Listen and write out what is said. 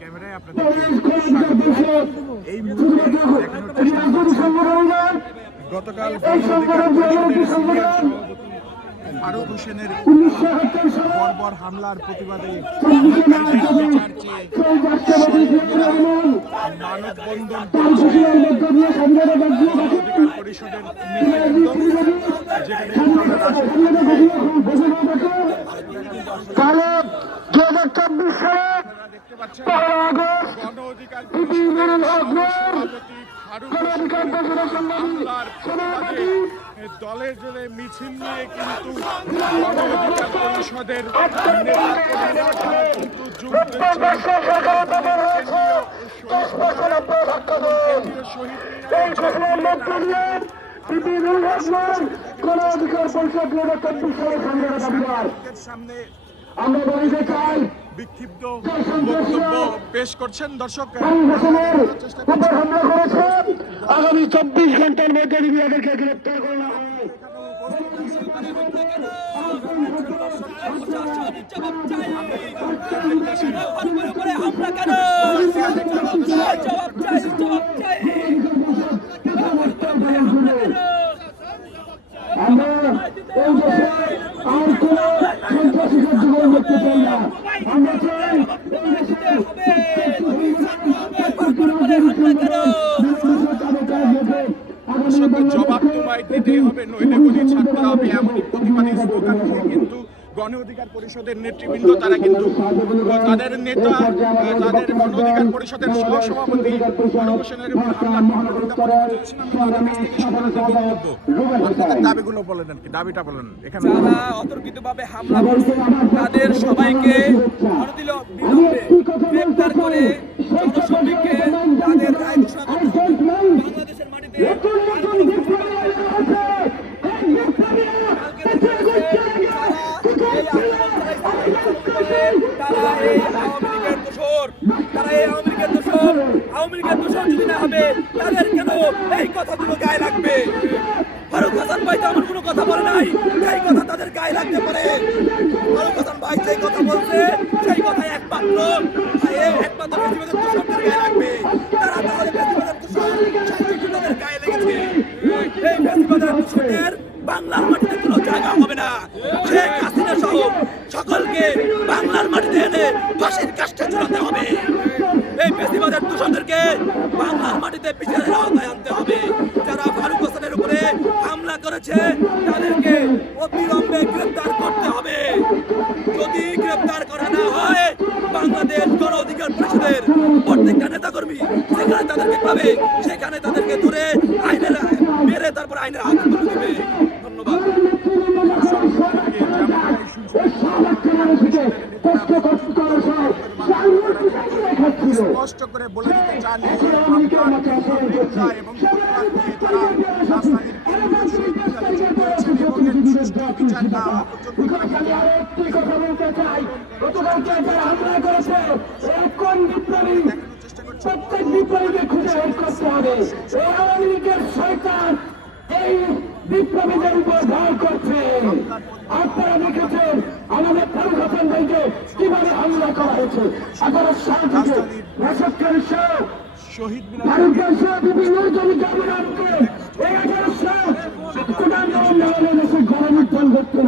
ক্যামেরায় আপনাদের এই মুহূর্তে গতকাল ফারুক হোসেনের বর্বর হামলার প্রতিবাদে বিচার চেয়ে মানববন্ধন অধিকার পরিষদের যেখানে দেখতে পাচ্ছেন গণ অধিকার পরিষদের সভাপতি ফারুক হামলার প্রতিবাদে দলে দলে মিছিল নিয়ে কিন্তু গণ অধিকার পরিষদের কিন্তু যোগ সামনে আমরা বলতে চাই বিক্ষিপ্ত বক্তব্য পেশ করছেন দর্শক। আগামী 24 ঘন্টার মধ্যে এদেরকে গ্রেপ্তার করা হয়। জবাব তোমায় দিতেই হবে, নইলে গদি ছাড়তে হবে, এমনই প্রতিবাদী স্লোগান দিয়ে কিন্তু গণ অধিকার পরিষদের নেতৃবৃন্দ তারা কিন্তু তাদের নেতা তাদের গণ অধিকার পরিষদের সহসভাপতি ফারুক হোসেনের দাবিগুলো বলেন আর কি, দাবিটা বলেন। এখানে যারা অতর্কিতভাবে হামলা করছে তাদের সবাইকে অনতিবিলম্বে গ্রেফতার করে জনশ্রমিককে তাদের রায় ঘোষণা করতে হবে। বাংলাদেশের মাটিতে তারা এই আওয়ামী লীগের দোষর যদি না হবে তাদের কেন এই কথাগুলো গায়ে লাগবে? ফারুক হাসান ভাই তো আমার কোনো কথা বলে নাই, এই কথা তাদের গায়ে লাগতে পারে। ফারুক হাসান ভাই যেই কথা বলছে সেই কথা একমাত্র বেশিবাদের দোষরদের গায়ে লাগবে। তারা তাহলে বেশিবাদের দোষর তাদের গায়ে লেগেছে। এই বেশিবাদের দোষরদের বাংলার মাটিতে কোনো জায়গা হবে না। শেখ হাসিনা সহ সকলকে বাংলার মাটিতে এনে ফাঁসির কাষ্ঠে ঝুলাতে হবে। এই বেশিবাদের দোষরদেরকে বাংলার মাটিতে বিচারের আওতায় আনতে হবে। যারা ফারুক হোসেনের উপরে হামলা করেছে তাদেরকে অবিলম্বে গ্রেফতার করতে হবে। যদি গ্রেফতার করা না হয় বাংলাদেশ গণ অধিকার পরিষদের প্রত্যেকটা নেতাকর্মী যেখানে তাদেরকে পাবে সেখানে তাদেরকে ধরে আইনের মেরে তারপর আইনের হাতে তুলে দেবে। ধন্যবাদ। স্পষ্ট করে বলে দিতে চান এবং বিচার না প্রত্যেক বিপ্লবীকে খুঁজে বের করতে হবে। এই আওয়ামী লীগের সরকার এই বিপ্লবীদের উপর ভর করছে। আপনারা দেখেছেন আমাদের ফারুক হাসান ভাইকে কিভাবে হামলা করা হয়েছে। 11 সাল থেকে রাশাদকারী সহ শহীদ ফারুকের সহ বিভিন্ন জমিদারকে এই 11 সাল কোটা গণবিপ্লব করতে